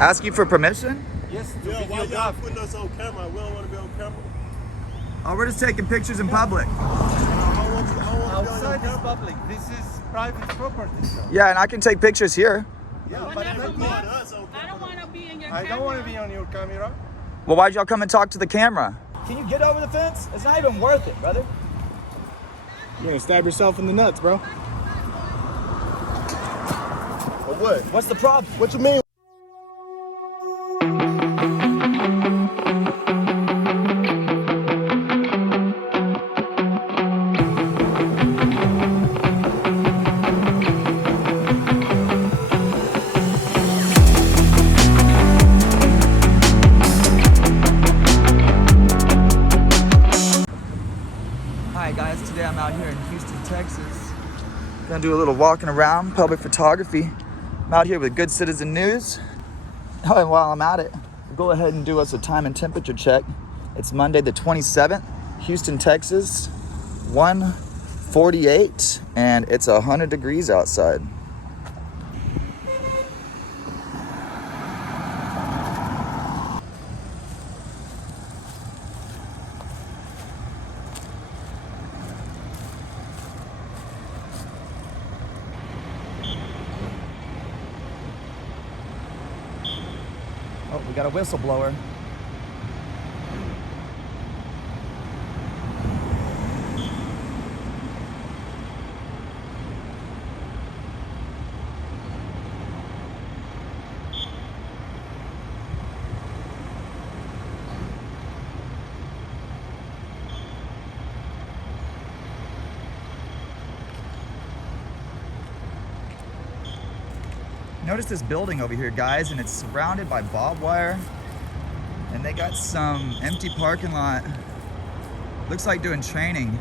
Ask you for permission? Yes, Yeah, why y'all putting us on camera? We don't want to be on camera. Oh, we're just taking pictures in public. Outside is public. This is private property, sir. Yeah, and I can take pictures here. Yeah, But but they record us on I don't want to be in your I don't want to be on your camera. Well, why'd y'all come and talk to the camera? Can you get over the fence? It's not even worth it, brother. You're gonna stab yourself in the nuts, bro. Or what? What's the problem? What you mean? Hi guys, today I'm out here in Houston, Texas. Gonna do a little walking around, public photography. I'm out here with Good Citizen News. Oh, and while I'm at it, go ahead and do us a time and temperature check. It's Monday the 27th, Houston, Texas, 1:48, and it's 100 degrees outside. Oh, we got a whistleblower. Notice this building over here, guys, and it's surrounded by barbed wire, and they got some empty parking lot. Looks like doing training.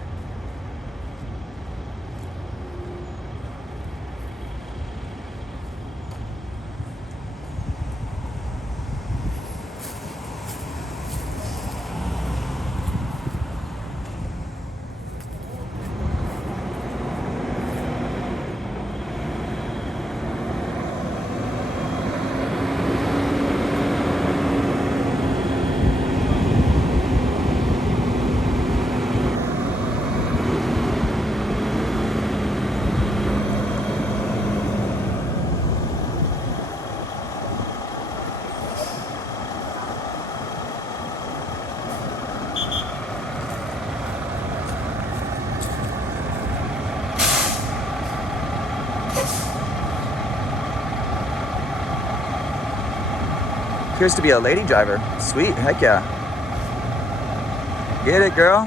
Appears to be a lady driver. Sweet, heck yeah. Get it, girl.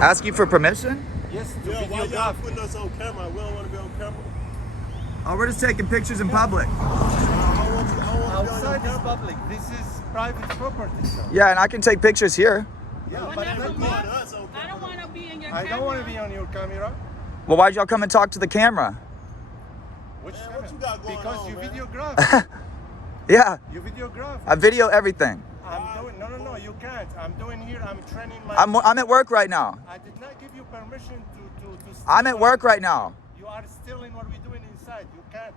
Ask you for permission? Yes, to Yeah, why y'all videograph. putting us on camera? We don't want to be on camera. Oh, we're just taking pictures in public. I don't want to be on Outside camera. is public. This is private property, sir. Yeah, and I can take pictures here. Yeah, But but they record us on I camera. don't want to be in your I don't want to be on your camera. Well, why'd y'all come and talk to the camera? Which Man, camera? what you got going Because on, you man? videograph. Yeah, You videograph. I video everything. I'm doing. No, you can't. I'm doing here. I'm training my. I'm at work right now. I did not give you permission to steal I'm at work right now. You are stealing what we're doing inside. You can't.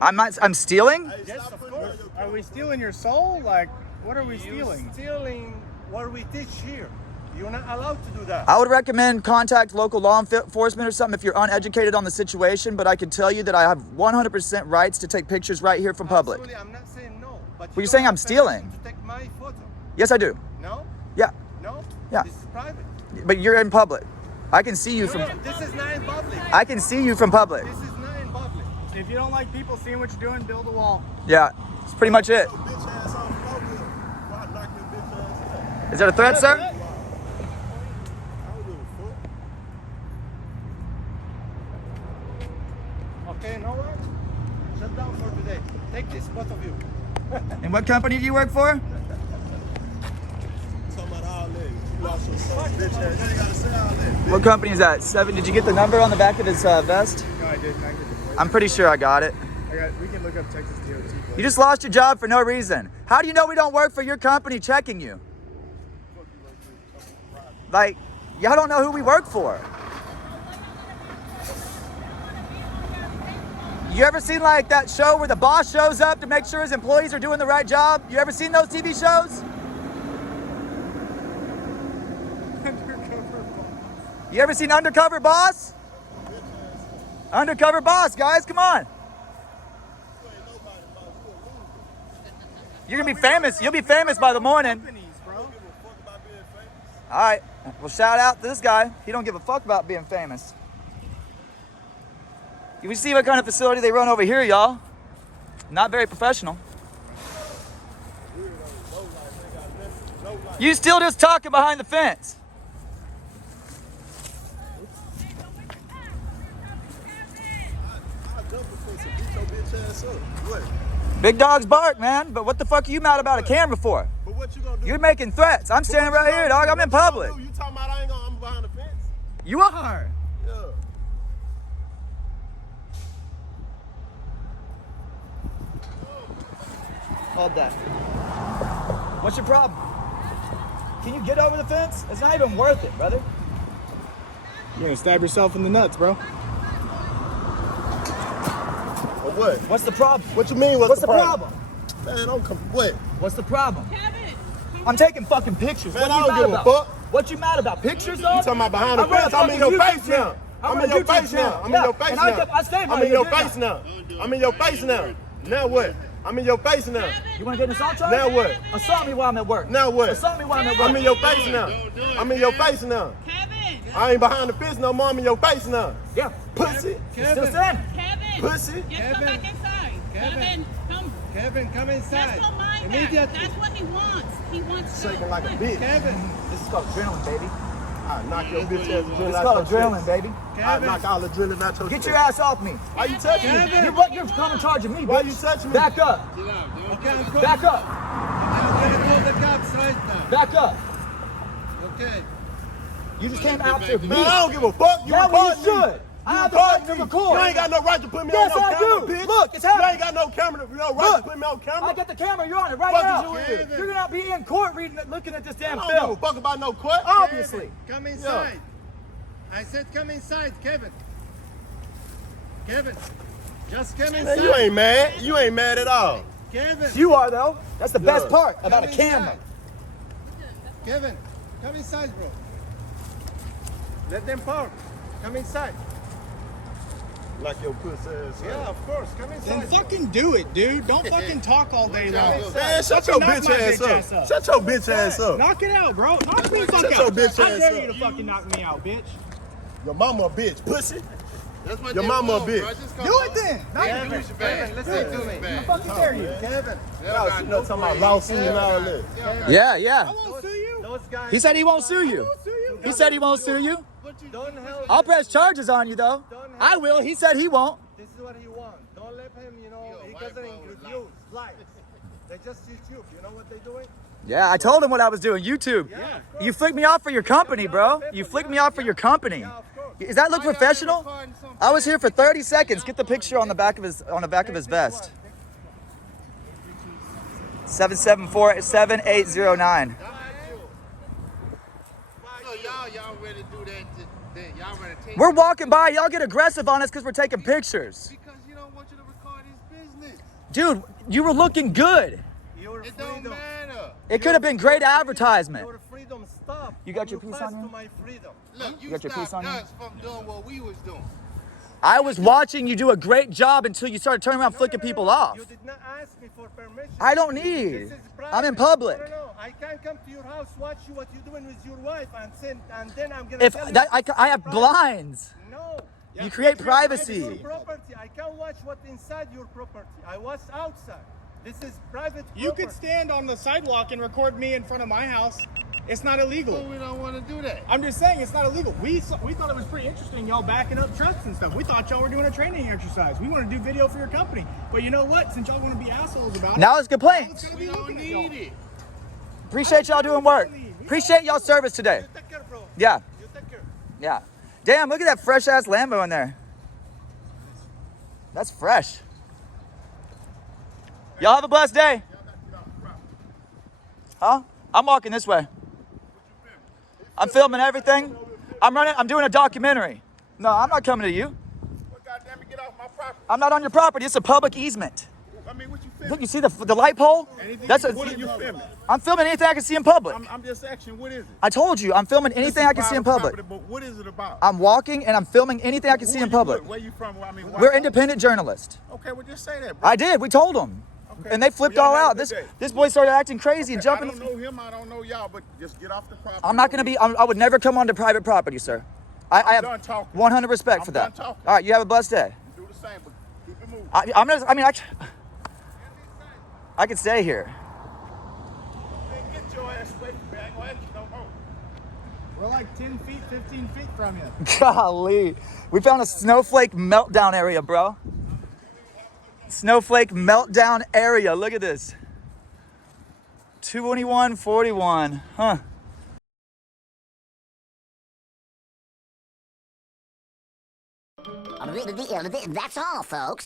I'm stealing? Hey, Yes, stop of putting course. us on Are we camera. stealing your soul? Like, what are we You're stealing? stealing what we teach here. You're not allowed to do that. I would recommend contact local law enforcement or something if you're uneducated on the situation, but I can tell you that I have 100% rights to take pictures right here from public. Absolutely, I'm not saying no. But you're you saying don't I'm have stealing. permission to take my photo. Yes, I do. No? Yeah, No? Yeah. This is private. but you're in public. I can see you No, from no, this is not in public. I can see you from public. This is not in public. If you don't like people seeing what you're doing, build a wall. Yeah, it's pretty much it. Your bitch ass on the floor here. Before I knock your bitch ass out. Is that a threat, sir? I don't give a fuck. Okay, no one? Shut down for today. Take this, both of you. And what company do you work for? Talking about all that. You lost your son, bitch ass. You ain't gotta say all that. What company is that? 7. Did you get the number on the back of his vest? No, I did. Can I get the plate? I'm pretty sure I got it. We can look up Texas DOT plate. You just lost your job for no reason. How do you know we don't work for your company checking you? Like, y'all don't know who we work for. You ever seen like that show where the boss shows up to make sure his employees are doing the right job? You ever seen those TV shows? You ever seen Undercover Boss? Undercover Boss, guys, come on. You're gonna be famous. You'll be famous by the morning. All right. Well, shout out to this guy. He don't give a fuck about being famous. You see what kind of facility they run over here, y'all? Not very professional. You still just talking behind the fence. Big dogs bark, man. But what the fuck are you mad about a camera for? But what you gonna do? You're making threats. I'm standing right here, dog. I'm in public. You talking about I'm behind the fence? You are. Yeah. Hold that. What's your problem? Can you get over the fence? It's not even worth it, brother. You're gonna stab yourself in the nuts, bro. Or what? What's the problem? What you mean? What's the problem? Man, don't come. What? What's the problem? Kevin, I'm taking fucking pictures. Man, What I are you don't mad give a about? fuck. What you mad about? Pictures, dog? You talking about behind the I run a fence? I'm in your fucking face YouTube now. channel. I I'm run in a your YouTube face now. channel. I'm Yeah, in your face and now. I stayed I'm right in your here, face didn't now. I'm in your face now. Now what? I'm in your face now. You want to get an assault charge? Now what? Assault me while I'm at work. Now what? Assault me while I'm at work. I'm in your face now. I'm in your face now. Kevin, I ain't behind the fence no more. I'm in your face now. Yeah. Pussy. Still standing. Kevin, Pussy. just go back inside. Kevin, come. Kevin, come inside. Just don't mind that. Immediately. That's what he wants. He wants to. Shaking like a bitch. Kevin, This is called adrenaline, baby. I knock your bitch ass adrenaline It's out called your adrenaline, chest. baby. I Kevin. knock all adrenaline out your Get chest. your ass off me. Why you touching me? Kevin. You're coming charge of me, Why bitch. you touching me? Back up. okay, I'm coming. Back up. I'm gonna call the cops right now. Back up. Okay. You just came after me. Man, I don't give a fuck. You Yeah, well, record you me. should. I You have the right record to me. record. You ain't got no right to put me Yes, on no I camera, do. bitch. Look, it's You happening. ain't got no camera. You no right Look. to put me on camera. I got the camera. You're on it right Fuck now. is you in? You're gonna be in court reading it, looking at this I damn don't give a film. fuck about no court. Obviously. Come inside. I said come inside, Kevin. Kevin, just come inside. Man, you ain't mad. You ain't mad at all. Kevin, You are though. That's the best Yeah. part about a come camera. inside. Kevin, come inside, bro. Let them park. Come inside. Like your pussy ass. Yeah, of course. Come inside. Then bro. fucking do it, dude. Don't fucking talk all day long. Man, shut your Knock bitch my ass bitch ass up. up. Shut your bitch ass up. Knock it out, bro. Knock me the fuck Shut out. your bitch How ass dare up. you to fucking knock me out, bitch? Your mama a bitch, pussy. That's what Your they mama a want, bitch. bro. Just come Do on. it then. Knock Yeah, me. Kevin, listen to me. Bad. Fucking dare you. Kevin, Y'all sitting there talking about lawsuit and all that. Yeah, yeah. I won't sue you. those guys. He said he won't sue you. Sue you. He said he won't sue you. Don't help. I'll press charges on you though. I will. He said he won't. This is what he wants. Don't let him, Yo, he white doesn't boy with review lives. They just YouTube. You know what they're doing? Yeah, I told him what I was doing. YouTube. Yeah, of course. You flicked me off for your company, bro. You flicked me off for your company. Yeah, of course. Does that look professional? I was here for 30 seconds. Get the picture on the back of his vest. 774-7809. So y'all ready to do that? Y'all ready to take We're walking by. Y'all get aggressive on us because we're taking pictures. because you don't want you to record his business. Dude, you were looking good. Your It don't freedom. matter. It could have been great advertisement. Your freedom stop. You got your You piece pass on you? to my freedom. Look, you got your piece stopped on you? us from doing what we was doing. I was watching you do a great job until you started turning around flicking people off. You did not ask me for permission. I don't This need. is I'm in private. public. No. I can't come to your house, watch you what you're doing with your wife, and then I'm gonna. If tell you that, this is I have private. blinds. No. You create It's privacy. your property. I can't watch what's inside your property. I was outside. This is private You property. could stand on the sidewalk and record me in front of my house. It's not illegal. But we don't want to do that. I'm just saying it's not illegal. We thought it was pretty interesting, y'all backing up trucks and stuff. We thought y'all were doing a training exercise. We want to do video for your company. But you know what? Since y'all want to be assholes about Now it's complaints. it's gonna We be don't looking at need y'all. it. Appreciate y'all doing work. Appreciate y'all service today. You take care, bro. Yeah, You take care. yeah. Damn, look at that fresh ass Lambo in there. That's fresh. Y'all have a blessed day. Huh? I'm walking this way. I'm filming everything. I'm doing a documentary. No, I'm not coming to you. Well, goddamn it, get off my property. I'm not on your property. It's a public easement. I mean, what you filming? Look, you see the light pole? That's What are you a. filming? I'm filming anything I can see in public. I'm just asking, what is it? I told you, I'm filming This anything is I can see in private public. property, but what is it about? I'm walking and I'm filming anything I can see Who in are you public. with? Where you from? I mean, why? We're independent journalists. Okay, well, just say that, bro. I did. We told them. Okay. And they flipped Y'all all have a out. good day. This boy started acting crazy and I jumping. don't know him. I don't know y'all, but just get off the property. I'm not going to be, I would never come onto private property, sir. I done have talking. 100 respect I'm for that. done talking. All right, you have a blessed day. Do the same, but keep it moving. I could stay here. Man, get your ass away from me. I ain't gonna ask you no more. We're like 10 feet, 15 feet from you. Golly. We found a snowflake meltdown area, bro. Snowflake meltdown area. Look at this. 2141. Huh. That's all, folks.